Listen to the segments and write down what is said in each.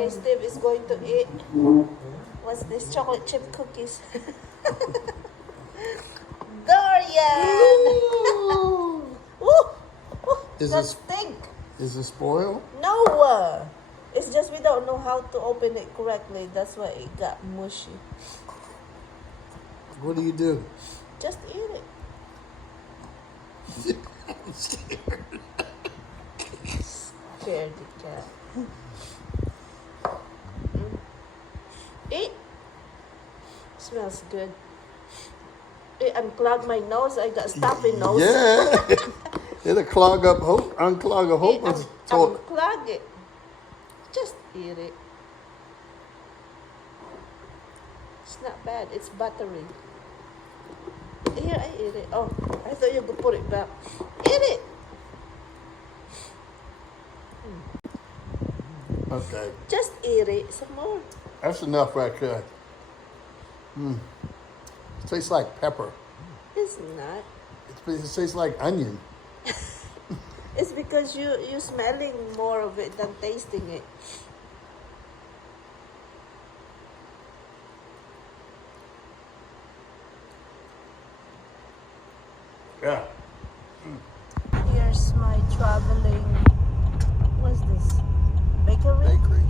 Okay, Steve is going to eat. What's this? Chocolate chip cookies. Dorian! Ooh! Is That this- stink! Is it spoiled? No! It's just we don't know how to open it correctly. That's why it got mushy. What do you do? Just eat it. I'm scared. Scaredy cat. Eat. Smells good. It unclogged my nose. I got stuffy nose. Yeah. It'll clog up hope, unclog a whole bunch of talk. Unclog it. Just eat it. It's not bad. It's buttery. Here, I eat it. Oh, I thought you could put it back. Eat it. Okay. Just eat it. Some more. That's enough right there. It tastes like pepper. It's not. It tastes like onion. It's because you're smelling more of it than tasting it. Yeah. Here's my traveling. What's this? Bakery? Bakery.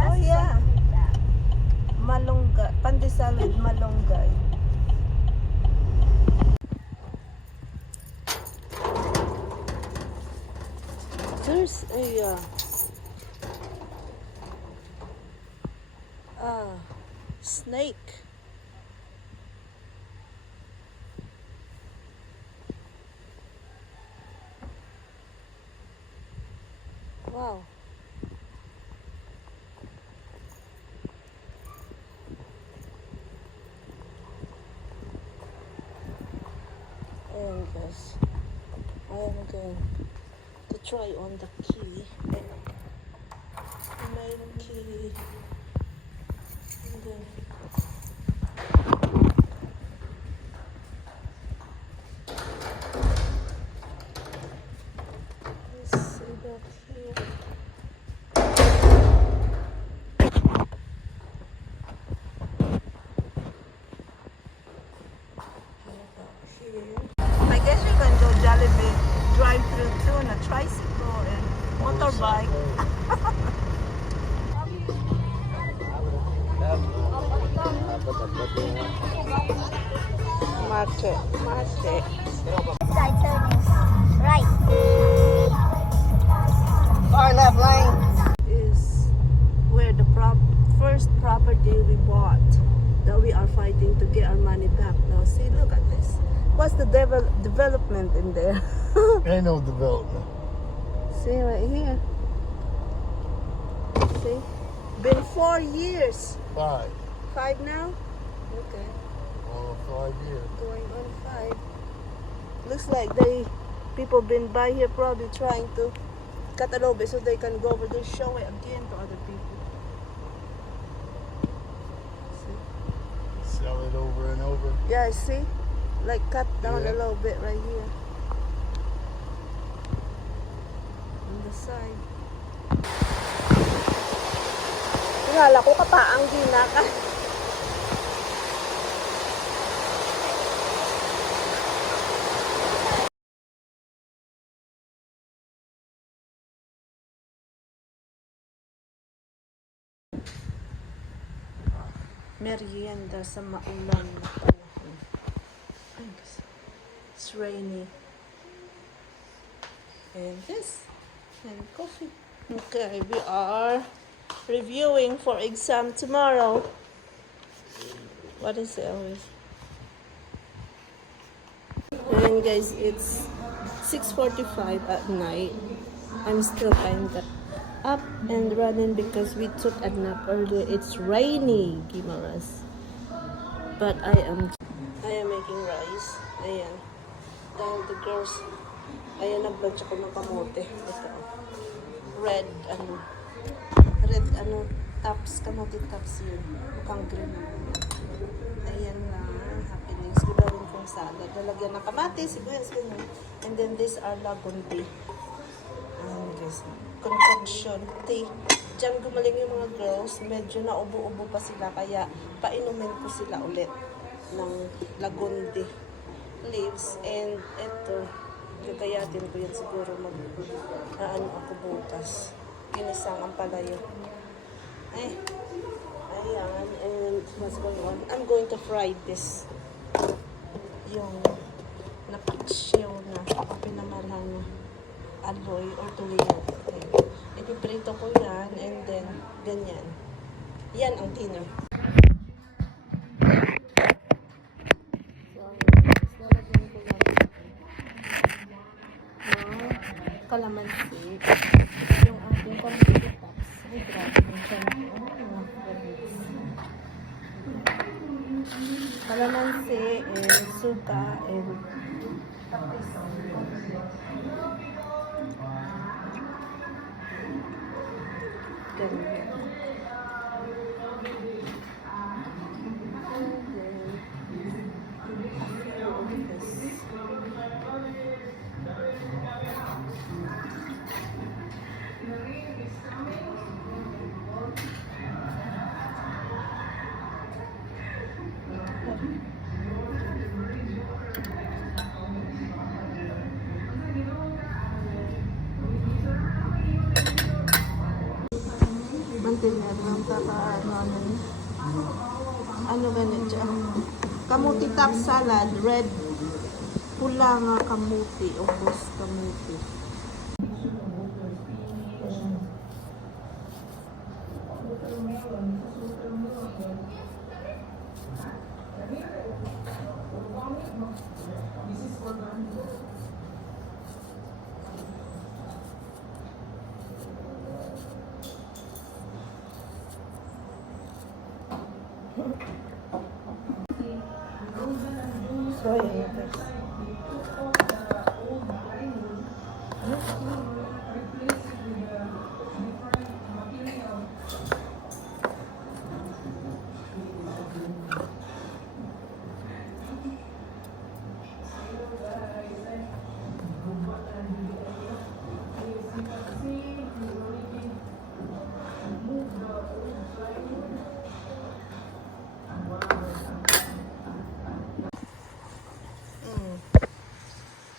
Oh yeah. Malunggay. Pandesalad malunggay. There's a snake. Wow. And guys, I am going to try on the key. Main key. And then let's see that here. I guess you can go Jollibee drive-through too on a tricycle and motorbike. Market. Side turning right. Far left lane is where the first property we bought that we are fighting to get our money back now. See, look at this. What's the development in there? Ain't no development. See right here. See? Been 4 years. 5. 5 now? Okay. Oh, 5 years. Going on 5. Looks like people been by here probably trying to cut a little bit so they can go over there show it again to other people. See? Sell it over and over. Yeah, see? Like cut down Yeah. a little bit right here. On the side. Kala ko kapaang ginaka. Merienda sa maulan na panahon. It's rainy. And this. And coffee. Okay, we are reviewing for exam tomorrow. What is it always? And guys, it's 6:45 at night. I'm still kind of up and running because we took a nap earlier. It's rainy, Gimaras. But I am making rice. Ayan. Dahil the girls, ayan, nag-lunch ako ng kamote. Ito. Red tops, kamote tops yun. Mukhang green. Ayan na, happenings. Gagawin kong salad. Lalagyan ng kamatis, sibuyas, ganyan. And then these are lagundi. Guys. concoction tea. Diyan gumaling yung mga girls. Medyo naubo-ubo pa sila. Kaya painumin ko sila ulit ng lagundi leaves. And eto, gagayatin ko yan siguro ano ako bukas. Ginisang ang palayo. Ay, ayan. And what's going on? I'm going to fry this. Yung napaksyaw na pinamarhan na aloy or tuyo. Ipiprito ko yan and then ganyan. Yan ang dinner. So, lalagyan ko yan ng kalamansi. Yung ating pamilya tops. Ay, grabe yung siya na. Kalamansi and suka and tapos ganyan. Mantinero lang ano ganyan dyan. Kamuti top salad, red, pula nga kamuti, ubos kamuti. So, yun guys.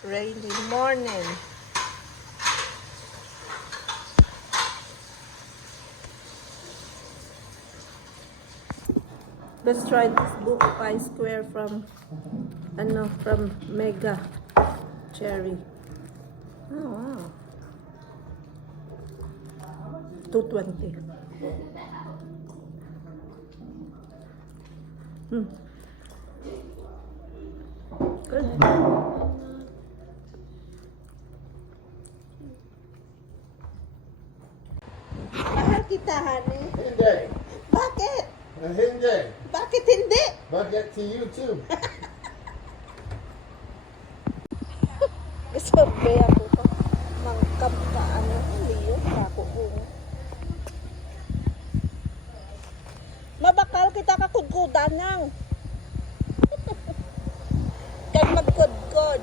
Rainy morning. Let's try this buko pie square from Mega Cherry. Oh wow. 220. Good. Mahal kita, honey. Hindi. Bakit? Hindi. Bakit hindi? Bakit to you too? Isorbe ako pa. Mangkap ka, ano, liyo, kako kung. Mabakal kita kakudkudan nang. Kag magkudkod.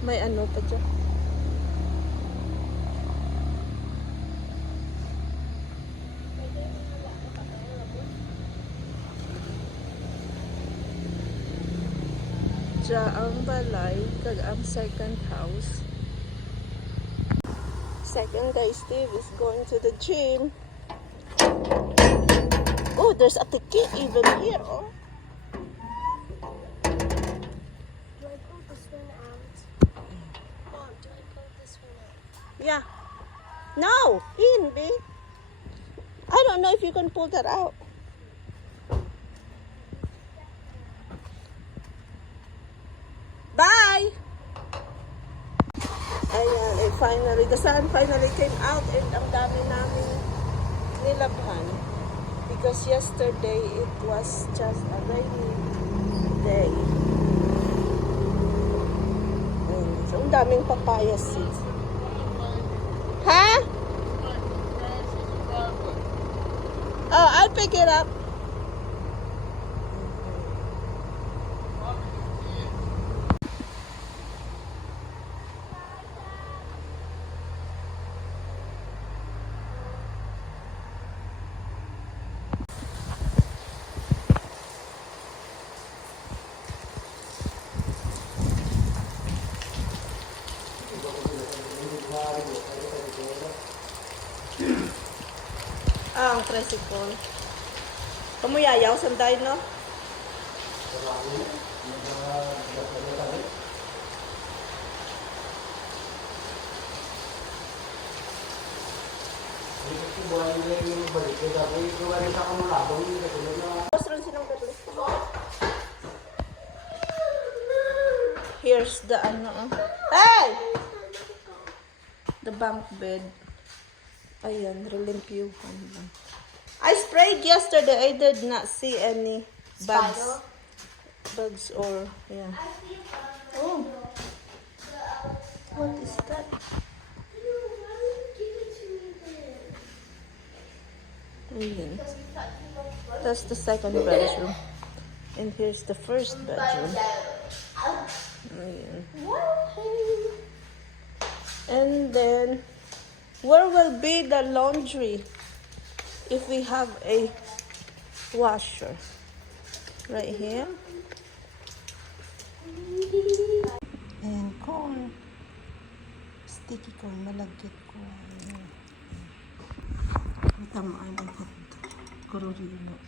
May ano pa dyan. Diyan ang balay, kag ang second house. Second guy Steve is going to the gym. Oh, there's a ticket even here, oh. Do I pull this one out? Mom, do I pull this one out? Yeah. No, hindi. I don't know if you can pull that out. Bye! Ayan, and finally, the sun finally came out and ang dami namin nilabhan. Because yesterday, it was just a rainy day. So, ang daming papaya seeds. Ha? Oh, I'll pick it up. tricycle. Kamuyayaw, sanday, no? Here's the ano. Hey! The bunk bed. Ayan, relimpyuhan lang. I sprayed yesterday. I did not see any bugs. Bugs or, yeah. Oh. What is that? Ayan. That's the second bedroom. And here's the first bedroom. Ayan. And then, where will be the laundry if we have a washer? Right here. And corn. Sticky corn. Malagkit ko. Ito mo ay magkit. Kururino.